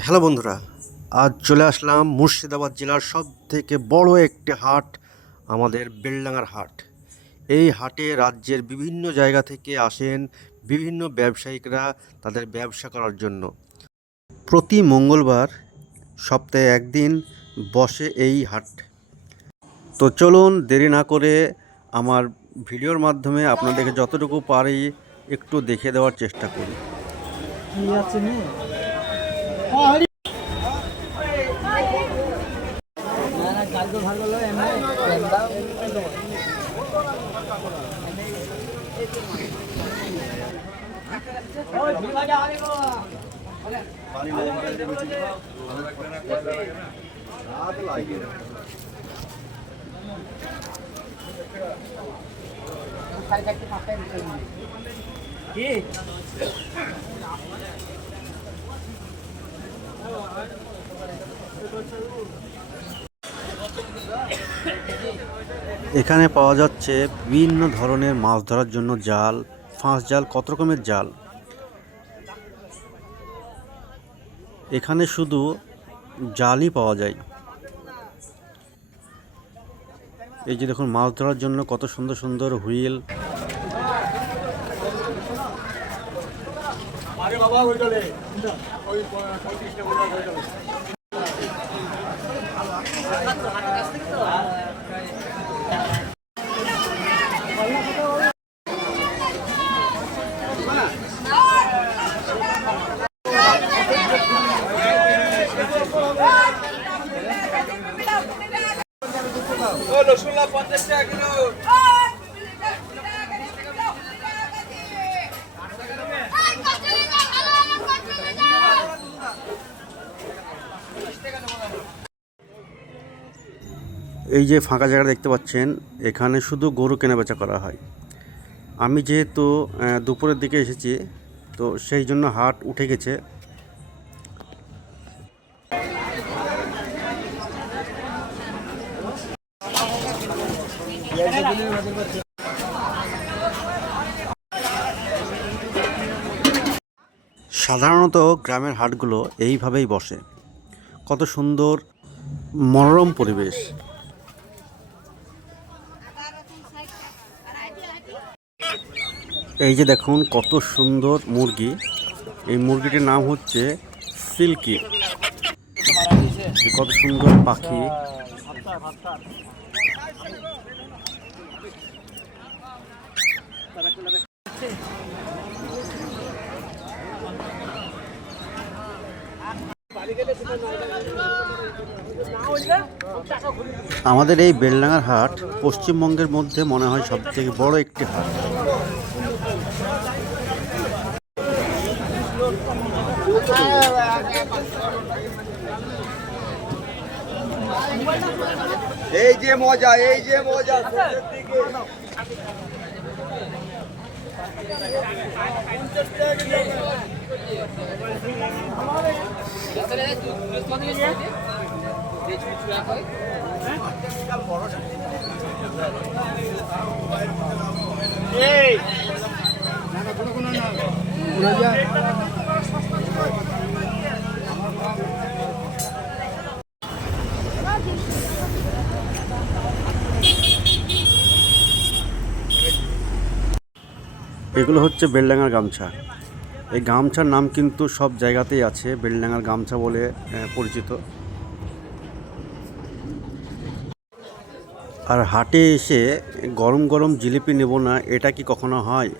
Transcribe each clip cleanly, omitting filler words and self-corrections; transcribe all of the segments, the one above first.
Hello বন্ধুরা, আজ চলে আসলাম মুর্শিদাবাদ জেলার সব থেকে বড় একটি হাট, আমাদের বেলডাঙার হাট। এই হাটে রাজ্যের বিভিন্ন জায়গা থেকে আসেন বিভিন্ন ব্যবসায়িকরা তাদের ব্যবসা করার জন্য। প্রতি মঙ্গলবার সপ্তাহে একদিন বসে এই হাট। তো চলুন দেরি না করে আমার ভিডিওর মাধ্যমে আপনাদেরকে যতটুকু পারি একটু দেখে দেওয়ার চেষ্টা করি। এখানে পাওয়া যাচ্ছে বিভিন্ন ধরনের মাছ ধরার জন্য জাল, ফাঁস জাল, কত রকমের জাল। এখানে শুধু জালই পাওয়া যায়। এই যে দেখুন, মাছ ধরার জন্য কত সুন্দর সুন্দর হুইল। এই যে ফাঁকা জায়গা দেখতে পাচ্ছেন, এখানে শুধু গরু কেনাবেচা করা হয়। আমি যেহেতু দুপুরের দিকে এসেছি, তো সেই জন্য হাট উঠে গেছে। সাধারণত গ্রামের হাটগুলো এইভাবেই বসে। কত সুন্দর মনোরম পরিবেশ। এই যে দেখুন কত সুন্দর মুরগি। এই মুরগিটির নাম হচ্ছে সিল্কি। কত সুন্দর পাখি। আমাদের এই বেলডাঙার হাট পশ্চিমবঙ্গের মধ্যে মনে হয় সবথেকে বড় একটি হাট। এই যে মজা, এই যে মজা। এগুলো হচ্ছে বেলডাঙার গামছা। এই গামছার নাম কিন্তু সব জায়গাতেই আছে, বেলডাঙার গামছা বলে পরিচিত। আর হাটে এসে গরম গরম জিলিপি নেব না, এটা কি কখনো হয়?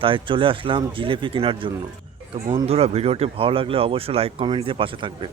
তাই চলে আসলাম জিলিপি কেনার জন্য। তো বন্ধুরা, ভিডিওটি ভালো লাগলে অবশ্যই লাইক কমেন্ট দিয়ে পাশে থাকবেন।